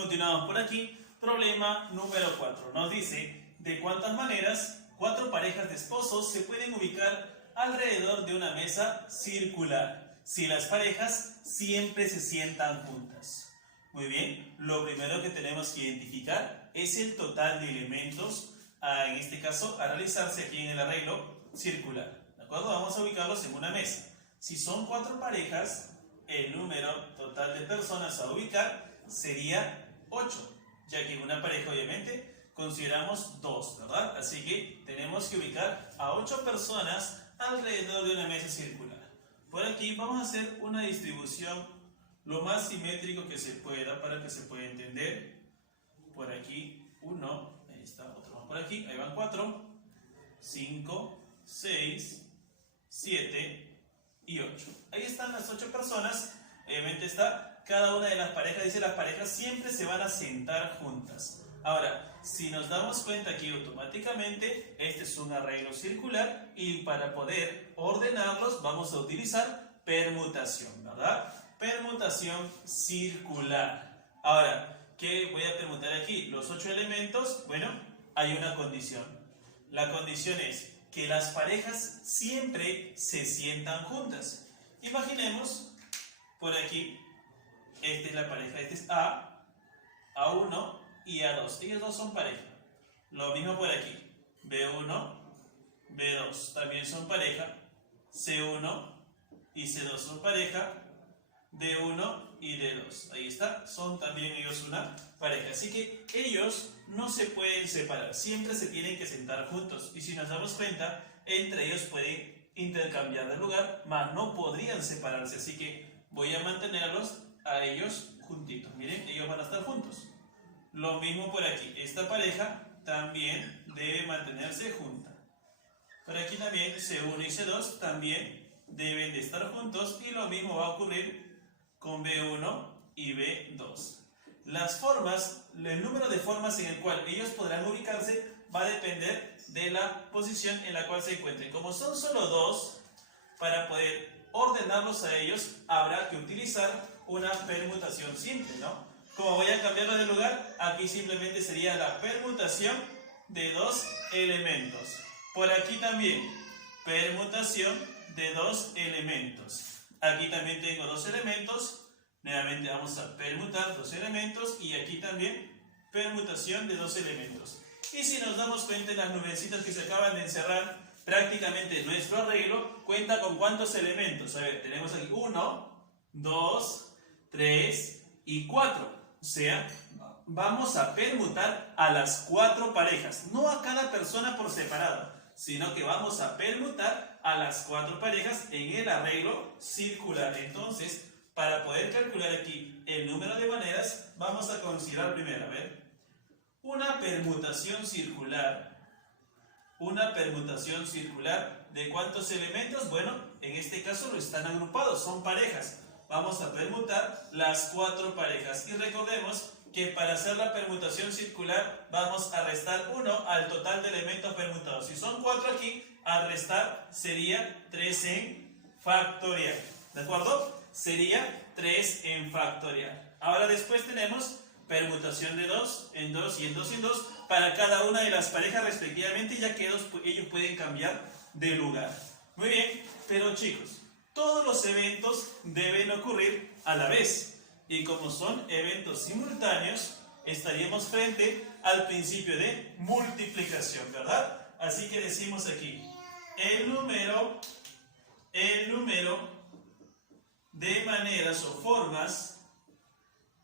Continuamos por aquí. Problema número 4. Nos dice de cuántas maneras 4 parejas de esposos se pueden ubicar alrededor de una mesa circular si las parejas siempre se sientan juntas. Muy bien, lo primero que tenemos que identificar es el total de elementos, en este caso, a realizarse aquí en el arreglo circular. ¿De acuerdo? Vamos a ubicarlos en una mesa. Si son 4 parejas, el número total de personas a ubicar sería 8, ya que en una pareja obviamente consideramos 2, ¿verdad? Así que tenemos que ubicar a 8 personas alrededor de una mesa circular. Por aquí vamos a hacer una distribución lo más simétrico que se pueda para que se pueda entender. Por aquí 1, ahí está, otro más por aquí, ahí van 4, 5, 6, 7 y 8. Ahí están las 8 personas. Obviamente está cada una de las parejas, dice las parejas siempre se van a sentar juntas. Ahora, si nos damos cuenta aquí automáticamente, este es un arreglo circular y para poder ordenarlos vamos a utilizar permutación, ¿verdad? Permutación circular. Ahora, ¿qué voy a permutar aquí? Los 8 elementos, bueno, hay una condición. La condición es que las parejas siempre se sientan juntas. Imaginemos, por aquí, esta es la pareja, este es A1 y A2. Ellos dos son pareja. Lo mismo por aquí, B1, B2 también son pareja, C1 y C2 son pareja, D1 y D2. Ahí está, son también ellos una pareja. Así que ellos no se pueden separar, siempre se tienen que sentar juntos. Y si nos damos cuenta, entre ellos pueden intercambiar de lugar, mas no podrían separarse. Así que voy a mantenerlos a ellos juntitos. Miren, ellos van a estar juntos. Lo mismo por aquí, esta pareja también debe mantenerse junta. Por aquí también C1 y C2 también deben de estar juntos y lo mismo va a ocurrir con B1 y B2. Las formas, el número de formas en el cual ellos podrán ubicarse va a depender de la posición en la cual se encuentren. Como son solo 2, para poder ordenarlos a ellos habrá que utilizar una permutación simple, ¿no? Como voy a cambiarlo de lugar, aquí simplemente sería la permutación de 2 elementos. Por aquí también, permutación de 2 elementos. Aquí también tengo 2 elementos. Nuevamente vamos a permutar 2 elementos. Y aquí también, permutación de 2 elementos. Y si nos damos cuenta en las nubecitas que se acaban de encerrar, prácticamente nuestro arreglo cuenta con ¿cuántos elementos? A ver, tenemos aquí 1, 2, 3 y 4. O sea, vamos a permutar a las 4 parejas, no a cada persona por separado, sino que vamos a permutar a las 4 parejas en el arreglo circular. Entonces, para poder calcular aquí el número de maneras, vamos a considerar primero, a ver, una permutación circular. Una permutación circular, ¿de cuántos elementos? Bueno, en este caso lo están agrupados, son parejas. Vamos a permutar las 4 parejas. Y recordemos que para hacer la permutación circular vamos a restar 1 al total de elementos permutados. Si son 4 aquí, al restar sería 3 en factorial. ¿De acuerdo? Sería 3 en factorial. Ahora después tenemos permutación de 2 en 2 y en 2 y en 2 para cada una de las parejas respectivamente, ya que ellos pueden cambiar de lugar. Muy bien, pero chicos, todos los eventos deben ocurrir a la vez. Y como son eventos simultáneos, estaríamos frente al principio de multiplicación, ¿verdad? Así que decimos aquí, el número de maneras o formas,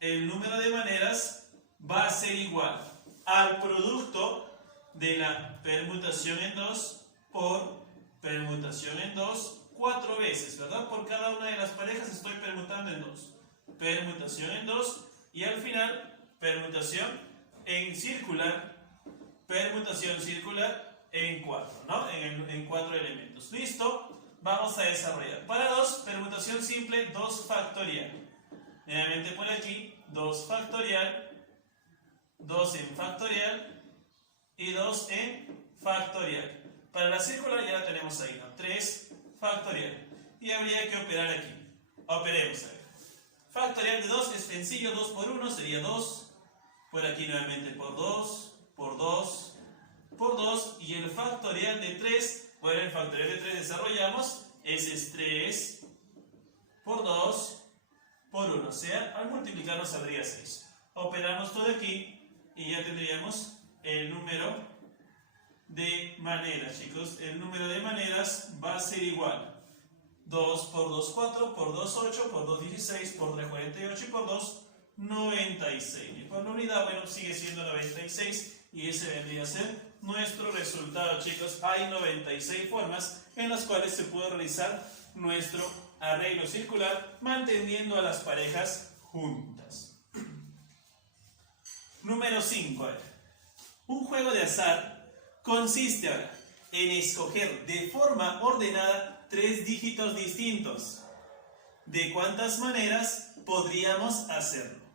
el número de maneras va a ser igual al producto de la permutación en 2 por permutación en 2 4 veces, ¿verdad? Por cada una de las parejas estoy permutando en 2. Permutación en 2 y al final permutación en circular, permutación circular en 4, ¿no? En 4 elementos. ¿Listo? Vamos a desarrollar. Para 2, permutación simple, 2 factorial. Nuevamente por aquí, 2 factorial, 2 en factorial y 2 en factorial. Para la circular ya la tenemos ahí, ¿no? 3 factorial. Y habría que operar aquí. Operemos a ver. Factorial de 2 es sencillo, 2 por 1 sería 2. Por aquí nuevamente por 2, por 2, por 2. Y el factorial de 3, bueno, el factorial de 3 desarrollamos. Ese es 3 por 2 por 1. O sea, al multiplicar nos saldría 6. Operamos todo aquí y ya tendríamos el número de maneras, chicos. El número de maneras va a ser igual. 2 por 2, 4, por 2, 8, por 2, 16, por 3, 48 y por 2, 96. Y por la unidad, bueno, sigue siendo 96 y ese vendría a ser nuestro resultado, chicos. Hay 96 formas en las cuales se puede realizar nuestro arreglo circular manteniendo a las parejas juntas. Número 5. Un juego de azar consiste ahora en escoger de forma ordenada 3 dígitos distintos. ¿De cuántas maneras podríamos hacerlo?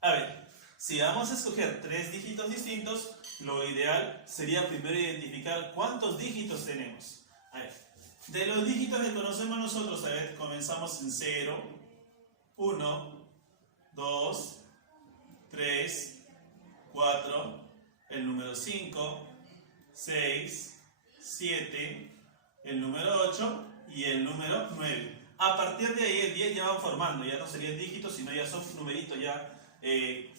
A ver, si vamos a escoger 3 dígitos distintos, lo ideal sería primero identificar cuántos dígitos tenemos. A ver, de los dígitos que conocemos nosotros, a ver, comenzamos en 0, 1, 2, 3, 4, el número 5, 6, 7, el número 8 y el número 9. A partir de ahí el 10 ya van formando, ya no serían dígitos, sino ya son numeritos ya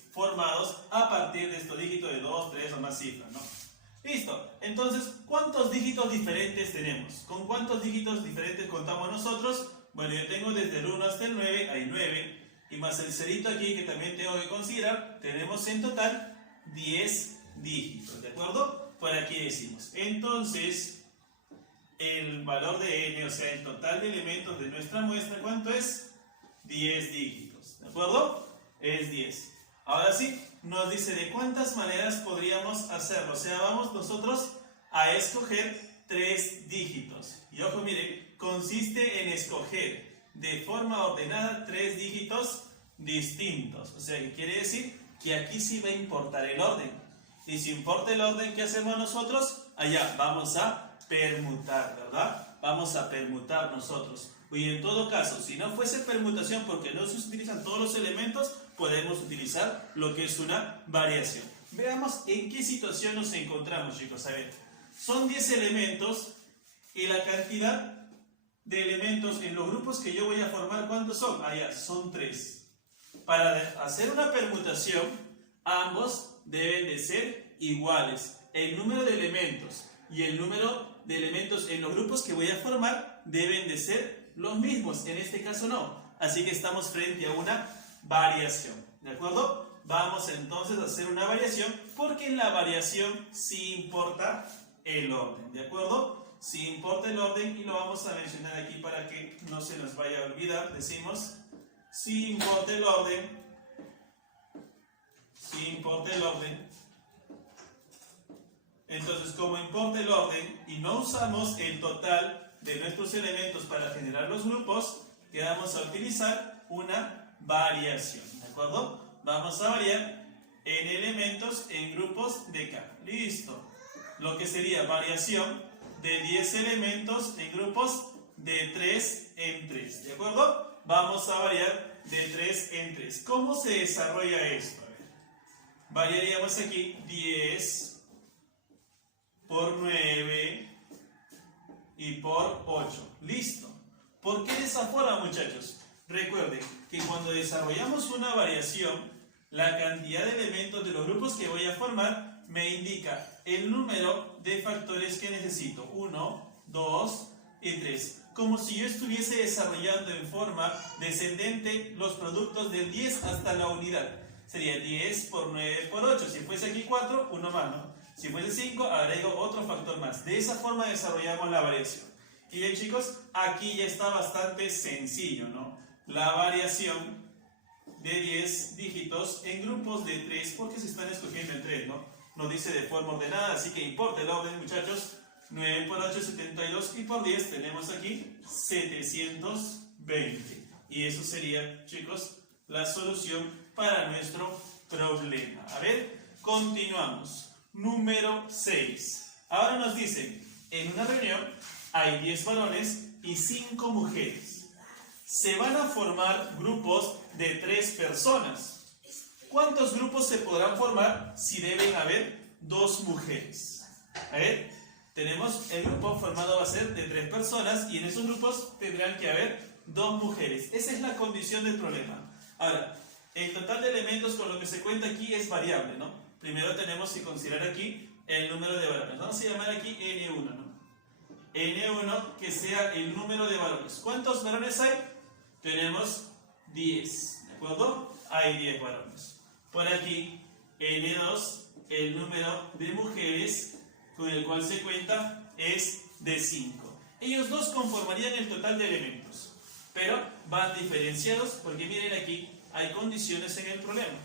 formados a partir de estos dígitos de 2, 3 o más cifras, ¿no? Listo. Entonces, ¿cuántos dígitos diferentes tenemos? ¿Con cuántos dígitos diferentes contamos nosotros? Bueno, yo tengo desde el 1 hasta el 9, hay 9, y más el cerito aquí que también tengo que considerar, tenemos en total 10 dígitos, ¿de acuerdo? Por aquí decimos. Entonces, el valor de n, o sea, el total de elementos de nuestra muestra, ¿cuánto es? 10 dígitos, ¿de acuerdo? Es 10. Ahora sí, nos dice de cuántas maneras podríamos hacerlo. O sea, vamos nosotros a escoger 3 dígitos. Y ojo, miren, consiste en escoger de forma ordenada 3 dígitos distintos. O sea, que quiere decir que aquí sí va a importar el orden. Y si importa el orden, ¿qué hacemos nosotros? Allá, vamos a permutar, ¿verdad? Vamos a permutar nosotros. Y en todo caso, si no fuese permutación porque no se utilizan todos los elementos, podemos utilizar lo que es una variación. Veamos en qué situación nos encontramos, chicos. A ver, son 10 elementos y la cantidad de elementos en los grupos que yo voy a formar, ¿cuántos son? Allá, son 3. Para hacer una permutación, ambos deben de ser iguales. El número de elementos y el número de elementos en los grupos que voy a formar deben de ser los mismos. En este caso no. Así que estamos frente a una variación. ¿De acuerdo? Vamos entonces a hacer una variación porque en la variación sí importa el orden. ¿De acuerdo? Sí importa el orden y lo vamos a mencionar aquí para que no se nos vaya a olvidar. Decimos, sí importa el orden. Sí importa el orden. Entonces, como importa el orden y no usamos el total de nuestros elementos para generar los grupos, que vamos a utilizar una variación, ¿de acuerdo? Vamos a variar en elementos en grupos de K. Listo. Lo que sería variación de 10 elementos en grupos de 3 en 3, ¿de acuerdo? Vamos a variar de 3 en 3. ¿Cómo se desarrolla esto? A ver. Variaríamos aquí 10 por 9 y por 8. Listo. ¿Por qué de esa forma, muchachos? Recuerden que cuando desarrollamos una variación, la cantidad de elementos de los grupos que voy a formar me indica el número de factores que necesito. 1, 2 y 3. Como si yo estuviese desarrollando en forma descendente los productos del 10 hasta la unidad. Sería 10 por 9 por 8. Si fuese aquí 4, uno más, ¿no? Si fuese 5, agrego otro factor más. De esa forma desarrollamos la variación. Y bien, chicos, aquí ya está bastante sencillo, ¿no? La variación de 10 dígitos en grupos de 3, porque se están escogiendo en 3, ¿no? Nos dice de forma ordenada, así que importa el orden, muchachos. 9 por 8, 72, y por 10 tenemos aquí 720. Y eso sería, chicos, la solución para nuestro problema. A ver, continuamos. Número 6. Ahora nos dicen, en una reunión hay 10 varones y 5 mujeres. Se van a formar grupos de 3 personas. ¿cuántos grupos se podrán formar si deben haber 2 mujeres? A ver, tenemos el grupo formado va a ser de 3 personas y en esos grupos tendrán que haber 2 mujeres. Esa es la condición del problema. Ahora, el total de elementos con lo que se cuenta aquí es variable, ¿no? Primero tenemos que considerar aquí el número de varones. Vamos a llamar aquí N1, ¿no? N1 que sea el número de varones. ¿Cuántos varones hay? Tenemos 10, ¿de acuerdo? Hay 10 varones. Por aquí, N2, el número de mujeres con el cual se cuenta es de 5. Ellos dos conformarían el total de elementos, pero van diferenciados porque miren aquí, hay condiciones en el problema.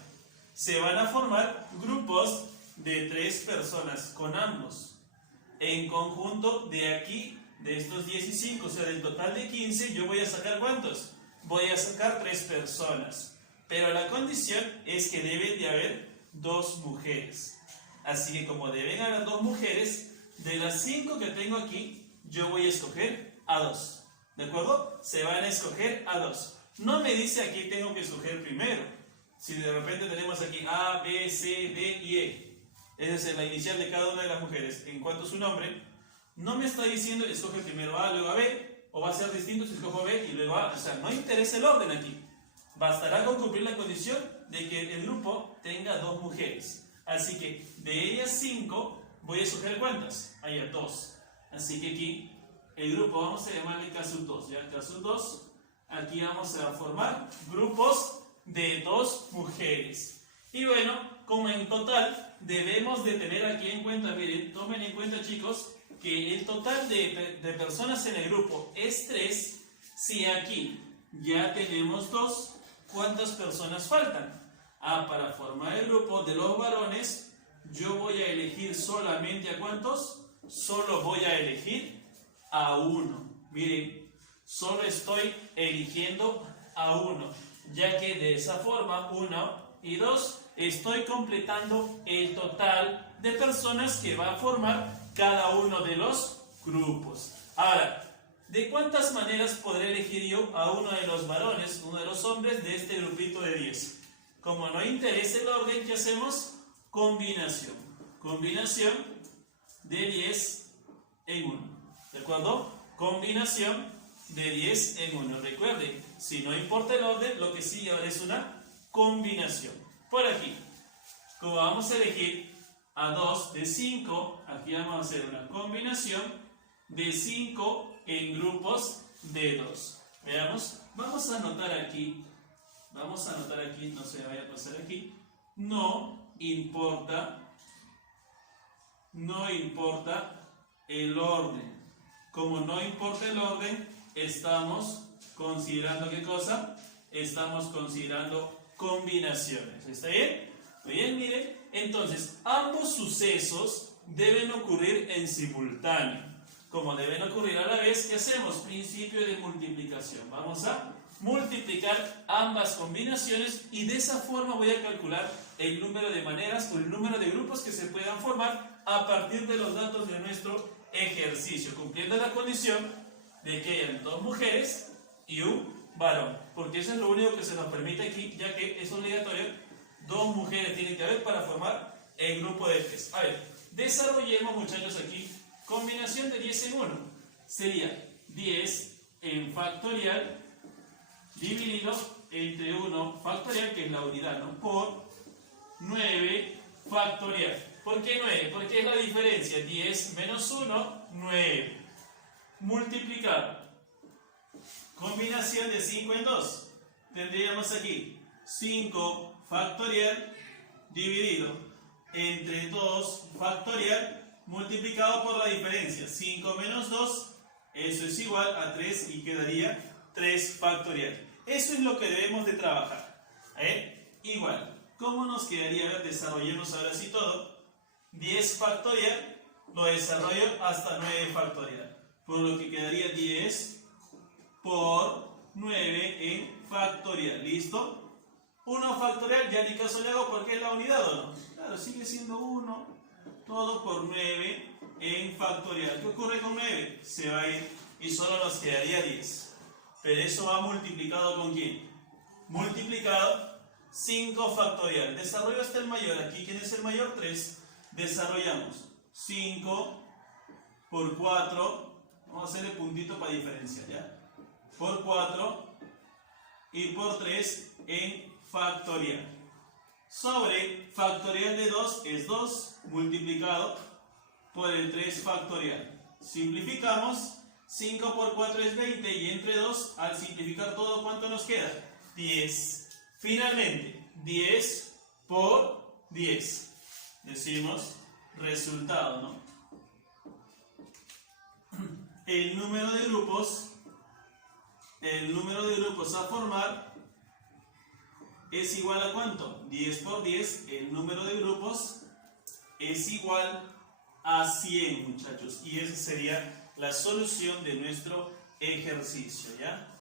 Se van a formar grupos de 3 personas con ambos. En conjunto de aquí, de estos 10 y 5, o sea, del total de 15, yo voy a sacar ¿cuántos? Voy a sacar 3 personas. Pero la condición es que deben de haber 2 mujeres. Así que como deben haber 2 mujeres, de las 5 que tengo aquí, yo voy a escoger a 2. ¿De acuerdo? Se van a escoger a 2. No me dice aquí tengo que escoger primero. Si de repente tenemos aquí A, B, C, D y E. Esa es la inicial de cada una de las mujeres. En cuanto a su nombre, no me está diciendo escoge primero A, luego a B, o va a ser distinto si escojo B y luego A. O sea, no interesa el orden aquí. Bastará con cumplir la condición de que el grupo tenga 2 mujeres. Así que de ellas 5, voy a escoger ¿cuántas? Hay 2. Así que aquí el grupo vamos a llamarle caso 2. ¿Ya? Caso 2, aquí vamos a formar grupos de 2 mujeres. Y bueno, como en total debemos de tener aquí en cuenta, miren, tomen en cuenta chicos, que el total de personas en el grupo es 3. Si aquí ya tenemos 2, ¿cuántas personas faltan? Para formar el grupo de los varones, yo voy a elegir solamente ¿a cuántos? Solo voy a elegir a 1. Miren, solo estoy eligiendo a 1, ya que de esa forma, 1 y 2, estoy completando el total de personas que va a formar cada uno de los grupos. Ahora, ¿de cuántas maneras podré elegir yo a uno de los varones, uno de los hombres de este grupito de 10? Como no interesa el orden, ¿qué hacemos? Combinación. Combinación de 10 en 1. ¿De acuerdo? Combinación de 10 en 1. Recuerden, si no importa el orden, lo que sigue ahora es una combinación. Por aquí, como vamos a elegir a 2 de 5, aquí vamos a hacer una combinación de 5 en grupos de 2. Veamos, vamos a anotar aquí, no se vaya a pasar aquí, no importa el orden. Como no importa el orden, estamos considerando ¿qué cosa? Estamos considerando combinaciones. ¿Está bien? Muy bien, miren. Entonces, ambos sucesos deben ocurrir en simultáneo. Como deben ocurrir a la vez, ¿qué hacemos? Principio de multiplicación. Vamos a multiplicar ambas combinaciones y de esa forma voy a calcular el número de maneras o el número de grupos que se puedan formar a partir de los datos de nuestro ejercicio, cumpliendo la condición de que hayan 2 mujeres y un varón, porque eso es lo único que se nos permite aquí, ya que es obligatorio, 2 mujeres tienen que haber para formar el grupo de 3. A ver, desarrollemos muchachos aquí, combinación de 10 en 1, sería 10 en factorial, dividido entre 1 factorial, que es la unidad, ¿no? Por 9 factorial. ¿Por qué 9? Porque es la diferencia, 10 menos 1, 9, multiplicado. Combinación de 5 en 2. Tendríamos aquí 5 factorial dividido entre 2 factorial multiplicado por la diferencia. 5 menos 2, eso es igual a 3 y quedaría 3 factorial. Eso es lo que debemos de trabajar. Igual, ¿cómo nos quedaría? A ver, desarrollemos ahora sí todo. 10 factorial lo desarrollo hasta 9 factorial. Por lo que quedaría 10 por 9 en factorial. ¿Listo? 1 factorial, ya ni caso le hago porque es la unidad, ¿o no? Claro, sigue siendo 1, todo por 9 en factorial. ¿Qué ocurre con 9? Se va a ir y solo nos quedaría 10. Pero eso va multiplicado ¿con quién? Multiplicado 5 factorial. Desarrollo hasta el mayor. Aquí, ¿quién es el mayor? 3. Desarrollamos 5 por 4. Vamos a hacerle puntito para diferenciar, ¿ya? Por 4 y por 3 en factorial. Sobre factorial de 2 es 2 multiplicado por el 3 factorial. Simplificamos. 5 por 4 es 20 y entre 2, al simplificar todo, ¿cuánto nos queda? 10. Finalmente, 10 por 10. Decimos resultado, ¿no? El número de grupos a formar es igual a ¿cuánto? 10 por 10. El número de grupos es igual a 100, muchachos. Y esa sería la solución de nuestro ejercicio, ¿ya?